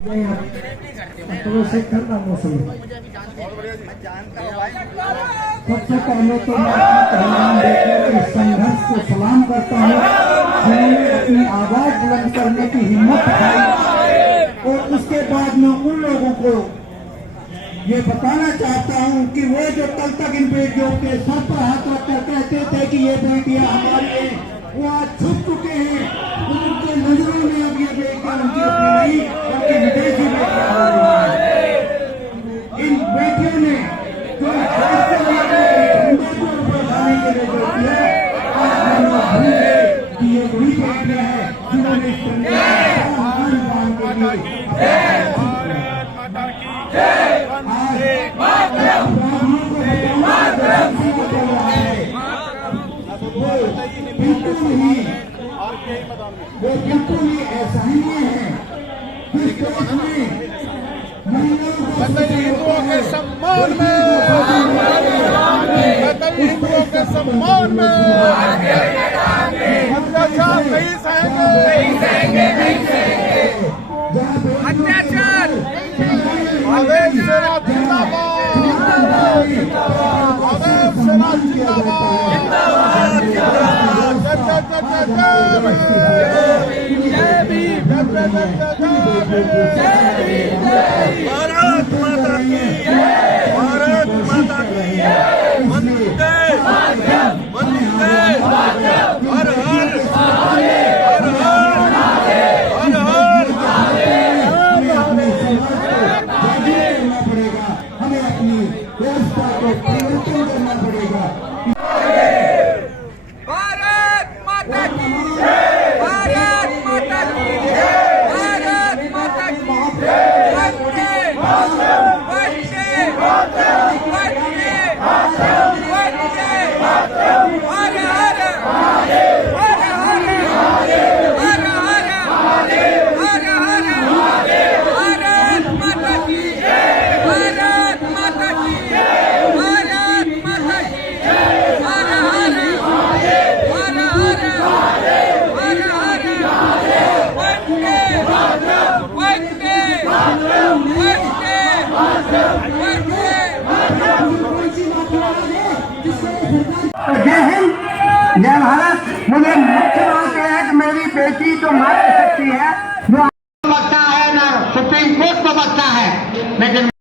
से करना मौसम सबसे पहले तो मैं अपनी पहलवान बेटियों के संघर्ष को सलाम करता हूँ जिन्होंने अपनी आवाज बुलंद करने की हिम्मत दिखाई। और उसके बाद मैं उन लोगों को ये बताना चाहता हूँ कि वो जो कल तक इन बेटियों के सर पर हाथ रखकर कहते थे कि ये बेटियां हमारी हैं, वो आज छुप चुके हैं। उनके नजरों में अब ये बेटियां उनकी अपनी नहीं उनकी विदेशी बेटियां हो रही हैं। इन बेटियों ने जो झंडे को ऊपर उठाने के लिए जो किया, आज हम लोग भूल गए कि ये वही बेटियां हैं जिन्होंने इस दुनिया में सम्मान के लिए वो बिल्कुल ही ऐसा ही है जिस देश में हिंदुओं के सम्मान में हिंदुओं के सम्मान में अत्याचार नहीं सहेंगे अत्याचार। आदेश सेना जिंदाबाद, आदेश सेना जिंदाबाद। भारत माता की, भारत माता की वंदे वंदे। हर हर हर हमें अपनी व्यवस्था को परिवर्तन करना पड़ेगा। भारत माता की, भारत माता की, भारत माता की वंदे वंदे वंदे वंदे। हर हर भारत माता की, भारत माता की, भारत माता की। हर हर जय हिंद, जय भारत। मुझे मुख्य बात यह है कि मेरी बेटी तो मार सकती है।